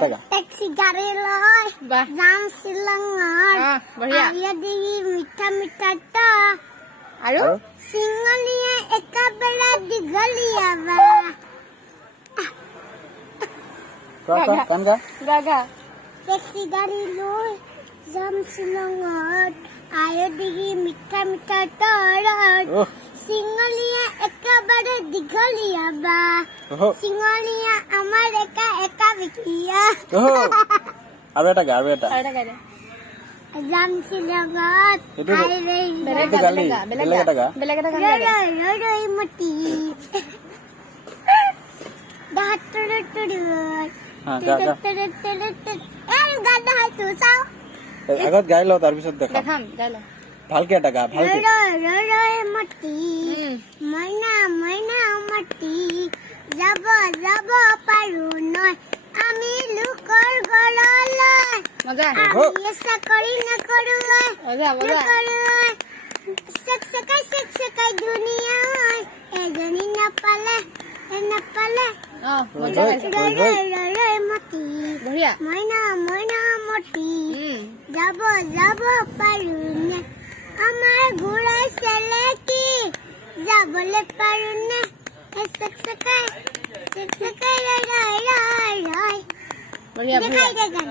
Taxi गाड़ी लय जाम शिलंगर बढ़िया आलिया देवी मीठा मीठा ता আৰু सिंगलिया एकाबेला दिगलिया बा কানগা গাগা टैक्सी गाड़ी लय जाम शिलंगर आलिया देवी मीठा मीठा ता सिंगलिया एकाबेला दिगलिया बा सिंगलिया আমার একা একা বিকিয়া আৰু এটা গা আৰু এটা গাড়ী জাম শিলংগত আইৰে বেলেগ এটা গান ৰৈ মতি আগত গাই লওঁ তাৰপিছত দেখাম দেখাম গাই লওঁ ভালকে এটা গা ভালকে মতি মইনা মইনা মতি যাব যাব পাৰো নয় আমি লোকৰ ঘৰলৈ মজা আমি ইচ্ছা কৰি নকৰো মজা মজা সকাই দুনিয়া এজনী নাপালে মজা ৰৈ মতি বঢ়িয়া মইনা মইনা মতি যাব যাব পাৰো নে আমাৰ ঘূৰাই চেলে কি যাবলৈ পাৰো নে সকাই বঢ়িয়া দেখাই বঢ়িয়া দে গান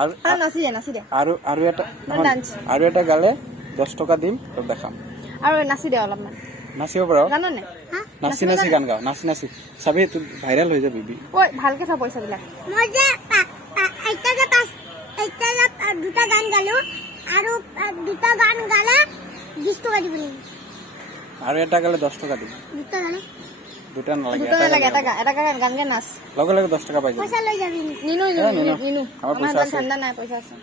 আৰু নাচি দে আৰু এটা ডান্স আৰু এটা গালে 10 টকা দিম তোক দেখাম আৰু নাচি দে অলপমান নাচিব পাৰ জানো নে নাচি নাচি গান গাও নাচি চাবি তুই ভাইরাল হৈ যাবি ঐ ভালকে থা পইচা বিলাক মই যে এটা দুটা গান গালো আৰু দুটা গান গালে 20 টকা দিব লাগিব আৰু এটা গালে 10 টকা দিম দুটা গালে দুটা নালাগে দুটা লাগে এটা গান গে নাচ লগে লগে 10 টকা পাই যাবি পইচা লৈ যাবি নিনু আমাৰ পইচা আছে ঠাণ্ডা নাই পইচা আছে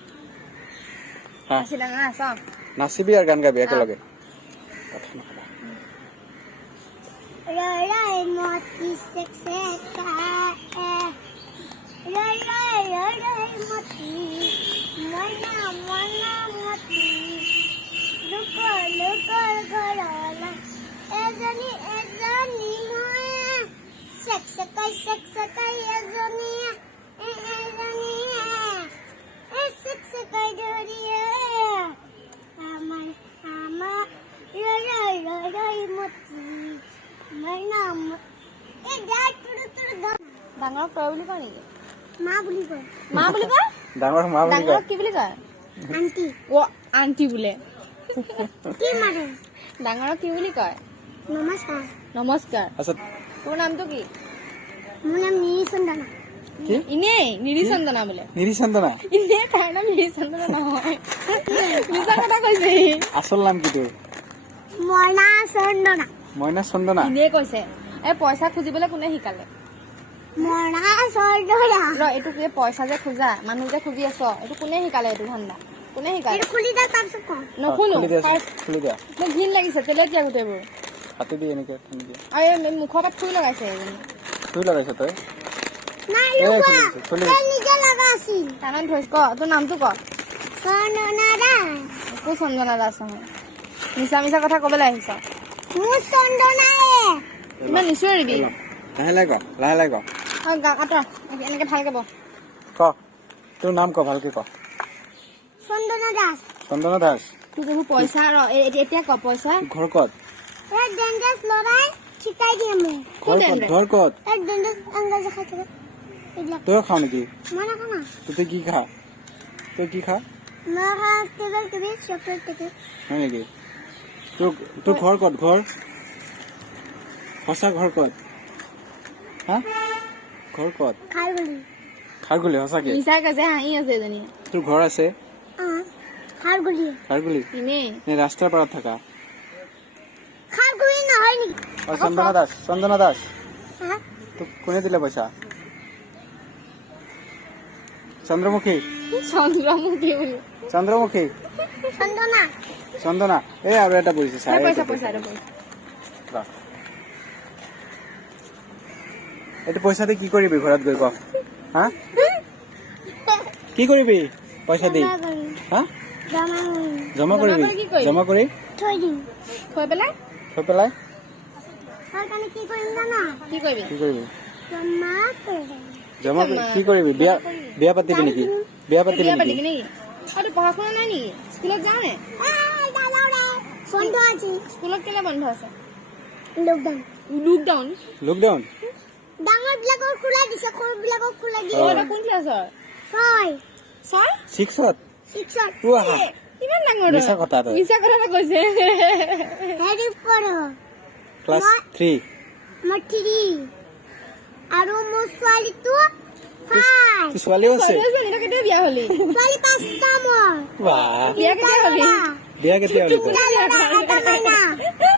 হা নাচি ডাঙা আছা নাচিবি আৰু গান গাবি একেলগে ৰৈ মতি ৰৈ মতি মইনা মইনা মতি লোকৰ ঘৰলৈ এজনী মই সকাই এজনী ধৰিয়ে আমাৰ ৰৈ মতি মইনা এই ডাঙৰক তই বুলি কয় নেকি মা বুলি কয় ডাঙৰ মা বুলি কয় ডাঙৰক কি বুলি কয় আন্টি ও আন্টি বোলে কি মাৰে ডাঙৰক কি বুলি কয় নমস্কাৰ নমস্কাৰ আচ্ছা তোৰ নামটো কি মোৰ নাম নিৰিচন্দনা কি ইনেই নিৰিচন্দনা বোলে নিৰিচন্দনা ইনেই তাৰ নাম নিৰিচন্দনা নহয় মিছা কথা কৈছে আসল নাম কি তোৰ মইনা চন্দনা ইনেই কৈছে এই পইচা খুজিবলৈ কোনে শিকালে ৰ এইটো কি পইচা যে খোজা মানুহ যে খুজি আছ এইটো কোনে শিকালে এইটো ধান্দা কোনে শিকালে নুশুনো খুলি দিয়া মোক ঘিণ লাগিছে তেলেতীয়া গোটেইবোৰ হাতে দি এনেকে ঠানি দিয়া আৰু এই মুখৰ পৰা থুই লগাইছে এজনী খুলি লগাইছ তই কাণত ধৰিছ ক তোৰ নামটো ক একো চন্দনা দাস নহয় মিছা মিছা কথা কবলৈ আহিছ ইমান নিচুৱে নেকি লাহে লাহে ক আঁতৰ এনেকে ভালকে বহ ক তোৰ নাম ক ভালকে ক চন্দনা দাস তোৰ দেখোন পইচা এতিয়া ক পইচা ঘৰ ক'ত ঘৰ ক'ত তই খাও নেকি তই কি খা হয় নেকি তোৰ ঘৰ ক'ত ঘৰ সঁচা ঘৰ ক'ত হা ঘৰ ক'ত খাৰগুলি সঁচাকে মিছাই কৈছে হাঁহি আছে এজনী তোৰ ঘৰ আছে খাৰগুলি এনেই নে ৰাস্তাৰ পাৰত থাকা খাৰগুলি নহয় নেকি চন্দনা দাস তোক কোনে দিলে পইচা চন্দ্ৰমুখী চন্দনা এই আৰু এটা পৰিছে এইটো পইচা দি কি কৰিবি ঘৰত গৈ ক হা কি কৰিবি পইচা দি হা জমা কৰিবি জমা কৰি থৈ পেলাই কি কৰিম জানা কি কৰিবি জমা কৰিম জমা কি কৰিবি? বিয়া পাতিবি নেকি? বিয়া পাতিবি বিয়া নেকি? পাতিবি নেকি? আৰু তোৰ পঢ়া শুনা নাই নেকি? স্কুলত যাৱ নে? বন্ধ আছে স্কুলত কেলে বন্ধ আছে? লকডাউন লকডাউন লকডাউন ডাঙৰ বিলাকক খোলা দিছে সৰু বিলাকক খোলা দিয়ে তই কোন ক্লাছৰ? 6 6ত 6 ৱাহ ইমান ডাঙৰ মিছা কথা তই। মিছা কথা এটা কৈছে হেৰি পঢ়ো ক্লাছ 3 মই 3 আৰু মোৰ ছোৱালীটো 5 তোৰ ছোৱালীও আছে? তই কেতিয়া বিয়া হলি? ছোৱালী 5টা মোৰ বাহ বিয়া কেতিয়া হলি? বিয়া কেতিয়া হ'লি তই? ল'ৰা